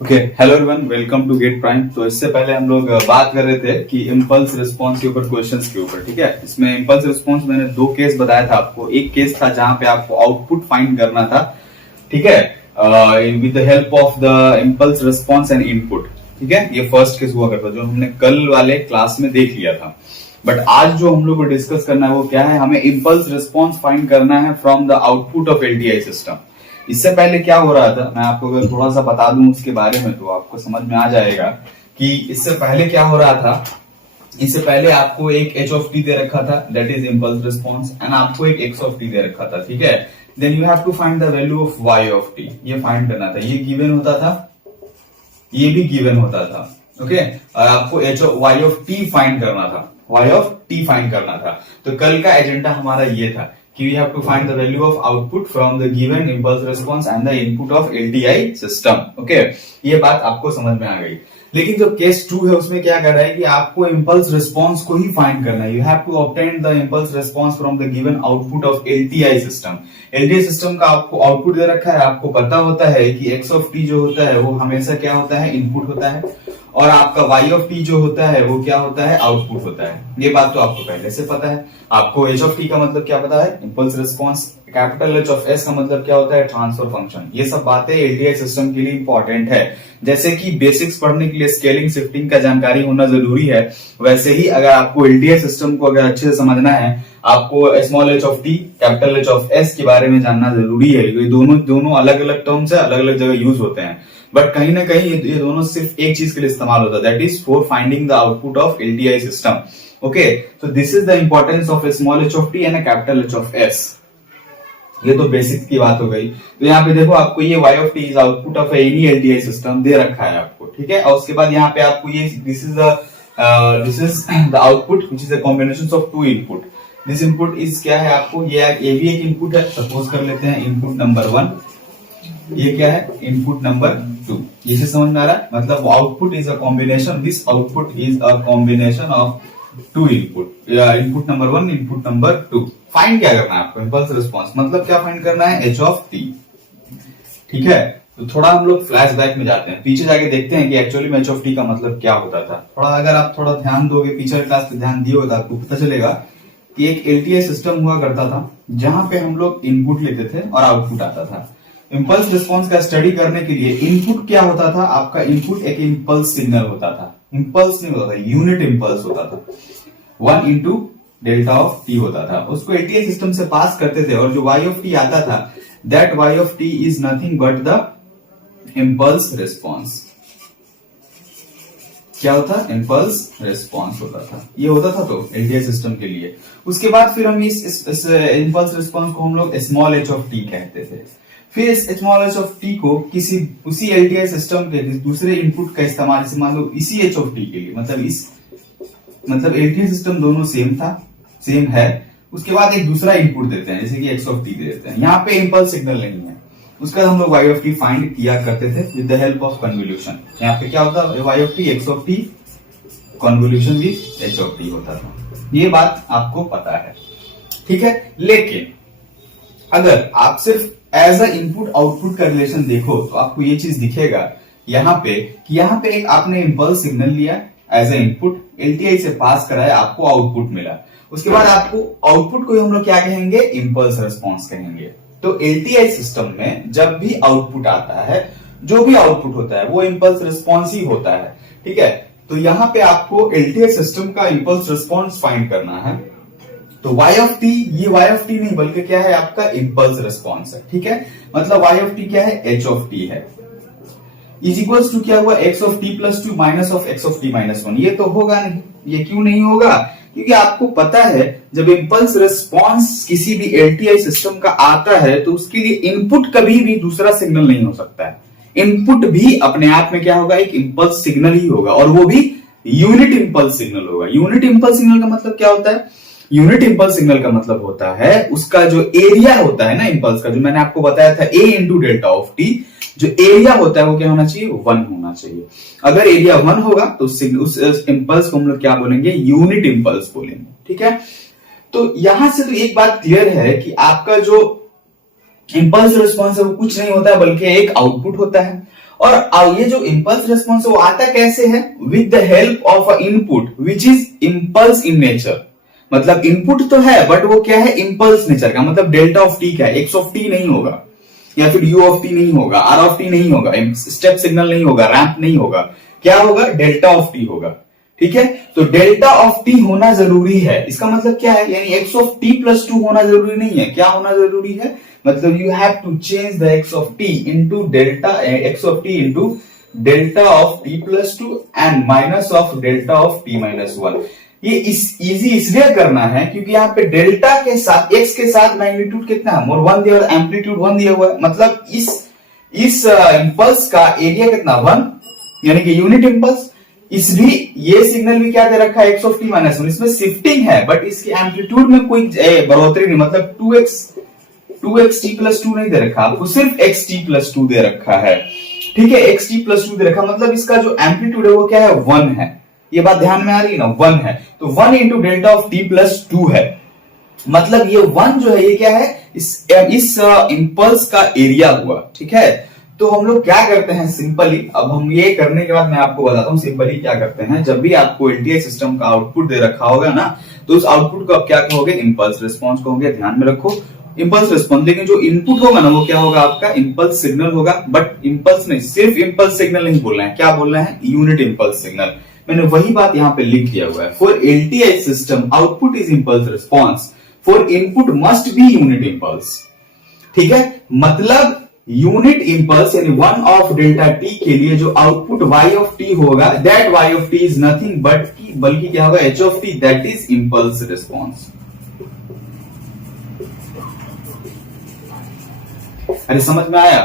Okay, hello everyone, welcome to Gate Prime. तो इससे पहले हम लोग बात कर रहे थे कि इम्पल्स रिस्पॉन्स के ऊपर, क्वेश्चंस के ऊपर। ठीक है, इसमें इम्पल्स रिस्पॉन्स मैंने दो केस बताया था आपको। एक केस था जहां पे आपको आउटपुट फाइंड करना था, ठीक है, with the help of the impulse response and input. ठीक है, ये फर्स्ट केस हुआ करता जो हमने कल वाले क्लास में देख लिया था। बट आज जो हम लोग को डिस्कस करना है वो क्या है, हमें इम्पल्स रिस्पॉन्स फाइंड करना है from the output of LTI system. इससे पहले क्या हो रहा था, मैं आपको अगर थोड़ा सा बता दूं उसके बारे में तो आपको समझ में आ जाएगा कि इससे पहले क्या हो रहा था। इससे पहले आपको एक एच ऑफ टी दे रखा था, that is impulse response, and आपको एक एक्स ऑफ टी दे रखा था। ठीक है, then you have to find the value of Y of T. ये फाइंड करना था, ये गिवन होता था, ये भी गिवन होता था। ओके, और आपको H of Y of T find करना था, वाई ऑफ टी फाइंड करना था। तो कल का एजेंडा हमारा ये था कि we have to find the value of output from the given impulse response and the input of LTI system. Okay, ये बात आपको समझ में आ गई। लेकिन जो केस 2 है उसमें क्या कर रहा है कि आपको इम्पल्स रिस्पॉन्स को ही फाइंड करना है। You have to obtain the impulse response from the given output of LTI system. LTI system का आपको आउटपुट दे रखा है, आपको पता होता है कि एक्स ऑफ टी जो होता है वो हमेशा क्या होता है, इनपुट होता है, और आपका वाई ऑफ टी जो होता है वो क्या होता है, आउटपुट होता है। ये बात तो आपको पहले से पता है। आपको एच ऑफ टी का मतलब क्या पता है, impulse response. Capital h of S का मतलब क्या होता है, ट्रांसफर फंक्शन। ये सब बातें एलटीआई सिस्टम के लिए इंपॉर्टेंट है। जैसे कि बेसिक्स पढ़ने के लिए स्केलिंग शिफ्टिंग का जानकारी होना जरूरी है, वैसे ही अगर आपको एलटीआई सिस्टम को अगर अच्छे से समझना है, आपको small h of T capital h of S के बारे में जानना जरूरी है। ये दोनों अलग अलग टर्म्स है, अलग अलग जगह यूज होते हैं, बट कहीं ना कहीं ये दोनों सिर्फ एक चीज के लिए इस्तेमाल होता है, that is for finding the output of LTI system. Okay, तो this is the importance of small h of t and capital h of s. ये तो बेसिक की बात हो गई। तो यहाँ पे देखो, आपको ये y of T is output of any LTI system दे रखा है आपको। ठीक है, और उसके बाद यहाँ पे आपको ये this is the output which is the combination of two input. This input is क्या है, आपको ये भी एक इनपुट है। सपोज कर लेते हैं इनपुट नंबर 1, ये क्या है, इनपुट नंबर 2। ये समझ में आ रहा है, मतलब output is a combination, this output is a combination of two input, input number 1, input number 2। Find क्या करना है आपको, इम्पल्स रिस्पॉन्स, मतलब क्या फाइंड करना है, एच ऑफ टी। ठीक है, तो थोड़ा हम लोग फ्लैशबैक में जाते हैं, पीछे जाके देखते हैं कि एक्चुअली में एच ऑफ टी का मतलब क्या होता था। थोड़ा अगर आप थोड़ा ध्यान दोगे, पीछे क्लास पे ध्यान दिए तो आपको पता चलेगा कि एक एलटीआई सिस्टम हुआ करता था जहां पे हम लोग इनपुट लेते थे और आउटपुट आता था। इम्पल्स रिस्पॉन्स का स्टडी करने के लिए इनपुट क्या होता था, आपका इनपुट एक इम्पल्स सिग्नल होता था। इम्पल्स नहीं होता था, यूनिट इम्पल्स होता था, 1 इंटू डेल्टा ऑफ टी होता था। उसको एलटीआई सिस्टम से पास करते थे, और जो वाई ऑफ टी आता था, that Y of T is nothing but the impulse response. क्या होता, इम्पल्स रिस्पॉन्स होता था। ये होता था तो एलटीआई सिस्टम के लिए। उसके बाद फिर हम इस इम्पल्स रिस्पॉन्स को हम लोग स्मॉल एच ऑफ टी कहते थे। फिर इस स्मॉल एच ऑफ टी को किसी उसी एलटीआई सिस्टम के दूसरे इनपुट का इस्तेमाल, जैसे मान लो इसी एच ऑफ टी के लिए, मतलब एलटीआई सिस्टम दोनों सेम है। उसके बाद एक दूसरा इनपुट देते हैं, जैसे कि एक्स ऑफ टी दे देते हैं। यहाँ पे इम्पल्स सिग्नल नहीं है, उसका हम लोग वाई ऑफ टी फाइंड किया करते थे with the help of convolution. यहाँ पे क्या होता है, Y of T, X of T, convolution with H of T होता था। ये बात आपको पता है, ठीक है। लेकिन अगर आप सिर्फ एज अ इनपुट आउटपुट का रिलेशन देखो तो आपको ये चीज दिखेगा यहाँ पे कि यहाँ पे एक आपने इम्पल्स सिग्नल लिया एज ए इनपुट, एलटीआई से पास कराया, आपको आउटपुट मिला। उसके बाद आपको आउटपुट को हम लोग क्या कहेंगे, इम्पल्स रिस्पॉन्स कहेंगे। तो एलटीआई सिस्टम में जब भी आउटपुट आता है, जो भी आउटपुट होता है वो इम्पल्स रिस्पॉन्स ही होता है। ठीक है, तो यहाँ पे आपको एलटीआई सिस्टम का इम्पल्स रिस्पॉन्स फाइंड करना है। तो y ऑफ टी, ये y ऑफ टी नहीं बल्कि क्या है, आपका इम्पल्स रिस्पॉन्स है। ठीक है, मतलब y ऑफ टी क्या है, h ऑफ टी है, इज इक्वल्स टू क्या हुआ, x of T plus 2 minus of x of T minus 1। ये तो होगा नहीं। ये क्यों नहीं होगा, क्योंकि आपको पता है जब इम्पल्स रिस्पॉन्स किसी भी एलटीआई सिस्टम का आता है तो उसके लिए इनपुट कभी भी दूसरा सिग्नल नहीं हो सकता है। इनपुट भी अपने आप में क्या होगा, एक इम्पल्स सिग्नल ही होगा, और वो भी यूनिट इम्पल्स सिग्नल होगा। यूनिट इम्पल्स सिग्नल का मतलब क्या होता है, यूनिट इम्पल्स सिग्नल का मतलब होता है उसका जो एरिया होता है ना इम्पल्स का, जो मैंने आपको बताया था a into delta of T, जो एरिया होता है वो क्या होना चाहिए, 1 होना चाहिए। अगर एरिया 1 होगा तो उस इम्पल्स को हम लोग क्या बोलेंगे, यूनिट इम्पल्स बोलेंगे। ठीक है, तो यहां से तो एक बात क्लियर है कि आपका जो इम्पल्स रिस्पॉन्स है वो कुछ नहीं होता है बल्कि एक आउटपुट होता है। और ये जो इंपल्स रिस्पॉन्स वो आता कैसे है, with the help of a input which is impulse in nature. मतलब इनपुट तो है बट वो क्या है, इंपल्स नेचर का। मतलब डेल्टा ऑफ टी क्या है, एक्स ऑफ टी नहीं होगा, या फिर यू ऑफ टी नहीं होगा, आर ऑफ टी नहीं होगा, स्टेप सिग्नल नहीं होगा, रैंप नहीं होगा, क्या होगा, डेल्टा ऑफ टी होगा। ठीक है, तो डेल्टा ऑफ टी होना जरूरी है। इसका मतलब क्या है, यानी X of T plus two होना जरूरी नहीं है। क्या होना जरूरी है, मतलब you have to change the X of T into delta, X of T into delta of T plus two and minus of delta of T minus one. ये इजी इसलिए करना है क्योंकि यहाँ पे डेल्टा के साथ, एक्स के साथ मैग्नीट्यूड कितना है, मोर वन दिया, और एम्पलीट्यूड वन दिया हुआ है। मतलब इस इंपल्स का एरिया कितना, वन, यानी कि यूनिट इंपल्स। इसलिए ये सिग्नल भी क्या दे रखा है, X of T minus one. इसमें शिफ्टिंग है बट इसकी एम्पलीट्यूड में कोई बढ़ोतरी नहीं, मतलब two X T plus two नहीं दे रखा आपको, सिर्फ एक्स टी प्लस टू दे रखा है। ठीक है, एक्स टी प्लस टू दे रखा, मतलब इसका जो एम्पलीट्यूड है वो क्या है, वन है। ये बात ध्यान में आ रही है ना, वन है, तो one into delta of T plus to है। मतलब ये वन जो है ये क्या है, इस इंपल्स का एरिया हुआ। ठीक है, तो हम लोग क्या करते हैं सिंपली, अब हम ये करने के बाद मैं आपको बताता हूं सिंपली क्या करते हैं। जब भी आपको एलटीआई सिस्टम का आउटपुट दे रखा होगा ना, तो उस आउटपुट को आप क्या कहोगे, इंपल्स रिस्पॉन्स कहोगे। ध्यान में रखो, इंपल्स रिस्पॉन्स। लेकिन जो इनपुट होगा ना वो क्या होगा, आपका इंपल्स सिग्नल होगा। बट इंपल्स नहीं, सिर्फ इंपल्स सिग्नल नहीं बोलना है, क्या बोलना है, यूनिट इंपल्स सिग्नल। मैंने वही बात यहां पे लिख दिया हुआ है। For LTI system output is impulse response, for input must be unit impulse. ठीक है, मतलब यूनिट इंपल्स यानी वन ऑफ डेल्टा टी के लिए जो आउटपुट y ऑफ टी होगा, that y of T is nothing but बल्कि क्या होगा, h of T, that is impulse response. अरे समझ में आया?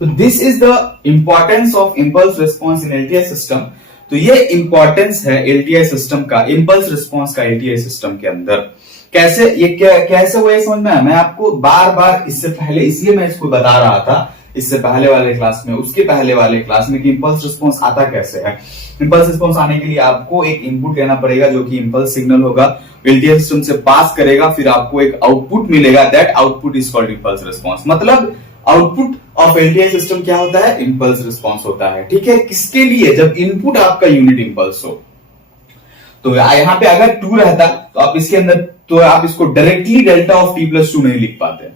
तो this is the importance of impulse response in LTI system. तो ये इंपॉर्टेंस है एलटीआई सिस्टम का, इंपल्स रिस्पॉन्स का एलटीआई सिस्टम के अंदर। कैसे ये कैसे हुआ ये समझ में आया? मैं आपको बार बार इससे पहले, इसलिए मैं इसको बता रहा था इससे पहले वाले क्लास में, उसके पहले वाले क्लास में, कि इंपल्स रिस्पॉन्स आता कैसे है। इंपल्स रिस्पॉन्स आने के लिए आपको एक इनपुट लेना पड़ेगा जो कि इंपल्स सिग्नल होगा, एलटीआई सिस्टम से पास करेगा, फिर आपको एक आउटपुट मिलेगा, that output is called impulse response. मतलब आउटपुट ऑफ एलटीआई सिस्टम क्या होता है, इंपल्स रिस्पॉन्स होता है। ठीक है, किसके लिए, जब इनपुट आपका यूनिट इंपल्स हो। तो यहाँ पे अगर टू रहता तो आप इसके अंदर, तो आप इसको directly delta of T plus two नहीं लिख पाते।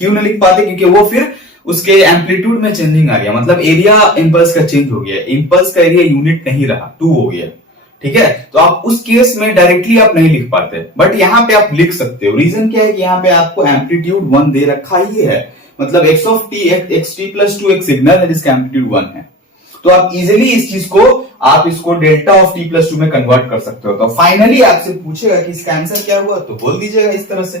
क्यों नहीं लिख पाते? क्योंकि वो फिर उसके एम्पलीट्यूड में चेंजिंग आ गया, मतलब एरिया इंपल्स का चेंज हो गया, इंपल्स का एरिया यूनिट नहीं रहा, टू हो गया। ठीक है, तो आप उस केस में डायरेक्टली आप नहीं लिख पाते, बट यहाँ पे आप लिख सकते हो। रीजन क्या है कि यहाँ पे आपको एम्पलीट्यूड वन दे रखा ही है, मतलब x of T, x T plus to एक सिग्नल है जिसका एम्पलीट्यूड वन है। तो आप इजिली इस चीज को, आप इसको delta of T plus to में कन्वर्ट कर सकते हो। तो फाइनली आपसे पूछेगा कि इसका आंसर क्या हुआ, तो बोल दीजिएगा इस तरह से,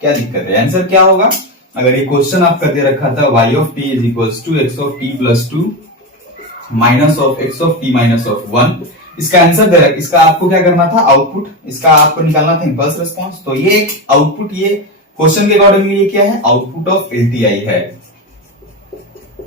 क्या दिक्कत है। आंसर क्या होगा, अगर ये क्वेश्चन आपका दे रखा था y of T is equals to X of T plus two minus of X of T minus of one, इसका आंसर दे रखा, इसका आपको क्या करना था, आउटपुट, इसका आपको निकालना था इंपल्स रिस्पॉन्स। तो ये आउटपुट, ये क्वेश्चन के अकॉर्डिंगली ये क्या है, आउटपुट ऑफ एलटीआई है।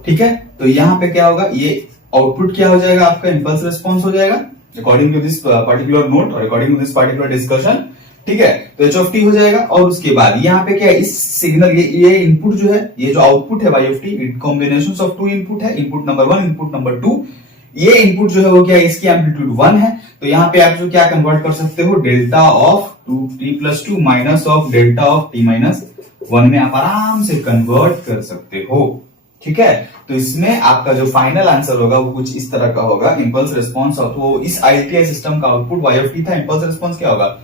ठीक है, तो यहां पे क्या होगा, ये आउटपुट क्या हो जाएगा, आपका इंपल्स रिस्पॉन्स हो जाएगा according to this particular note और according to this particular discussion. ठीक है, तो एच ऑफ टी हो जाएगा। और उसके बाद यहाँ पे क्या है, इस सिग्नल, ये इनपुट जो है, ये जो आउटपुट है Y of t, combination of two input है, input number one, input number two. ये इनपुट जो है वो क्या है, इसकी एम्पलीट्यूड वन है। तो यहाँ पे आप जो क्या कन्वर्ट कर सकते हो, delta of two T plus two minus of delta of T minus one में आप आराम से कन्वर्ट कर सकते हो। ठीक है, तो इसमें आपका जो फाइनल आंसर होगा वो कुछ इस तरह का होगा, इंपल्स रिस्पॉन्स ऑफ, तो इस एलटीआई सिस्टम का आउटपुट वाई ऑफ टी था, इंपल्स रिस्पॉन्स क्या होगा,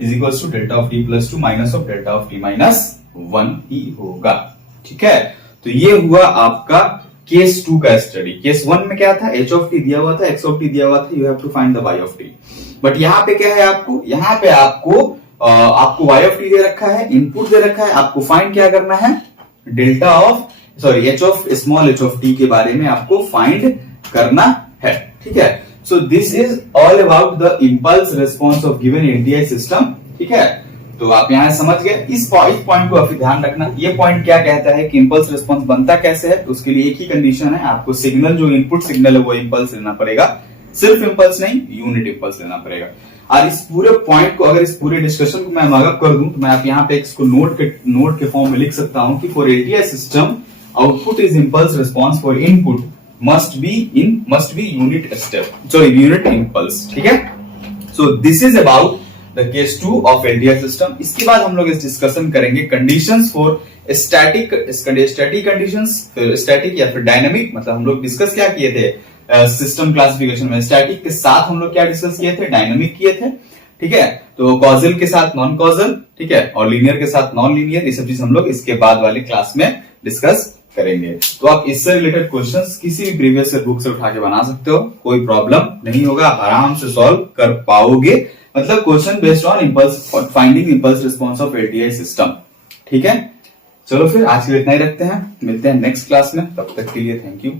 is equals to delta of T plus two minus of delta of T minus one ही होगा। ठीक है, तो ये हुआ आपका केस टू का स्टडी। केस वन में क्या था, एच ऑफ टी दिया हुआ था, एक्स ऑफ टी दिया हुआ था, you have to find the Y of T. But यहाँ पे क्या है, आपको यहाँ पे आपको वाई ऑफ टी दे रखा है, इनपुट दे रखा है, आपको फाइंड क्या करना है, delta of, sorry, H of small h of T के बारे में आपको फाइंड करना है। ठीक है, so this is all about the impulse response of given LTI system. ठीक है, तो आप यहां समझ गए। इस पॉइंट को अभी ध्यान रखना। ये पॉइंट क्या कहता है कि इंपल्स रिस्पॉन्स बनता कैसे है, तो उसके लिए एक ही कंडीशन है, आपको सिग्नल, जो इनपुट सिग्नल है वो इंपल्स लेना पड़ेगा, सिर्फ इंपल्स नहीं, यूनिट इंपल्स लेना पड़ेगा। और इस पूरे पॉइंट को, अगर इस पूरे डिस्कशन को मैं मार्कअप कर दूं, तो मैं आप यहाँ पे इसको नोट के फॉर्म में लिख सकता हूं कि for LTI system output is impulse response, for input must be unit step, sorry unit impulse, ठीक है। So this is about the case 2 of LTI system. इसके बाद हम लोग इस डिस्कशन करेंगे conditions for static conditions, static या फिर डायनामिक, मतलब हम लोग डिस्कस क्या किए थे सिस्टम क्लासिफिकेशन में, स्टैटिक के साथ हम लोग क्या डिस्कस किए थे, डायनामिक किए थे, ठीक है। तो कॉजल के साथ नॉन कॉजल, ठीक है, और लीनियर के साथ नॉन लीनियर, ये सब चीज हम लोग इसके बाद वाले क्लास में डिस्कस करेंगे। तो आप इससे रिलेटेड क्वेश्चंस किसी भी प्रीवियस बुक से उठा के बना सकते हो, कोई प्रॉब्लम नहीं होगा, आराम से सॉल्व कर पाओगे। मतलब question based on impulse, finding impulse response of LTI system, ठीक है। चलो फिर आज के लिए इतना ही रखते हैं, मिलते हैं नेक्स्ट क्लास में, तब तक के लिए थैंक यू।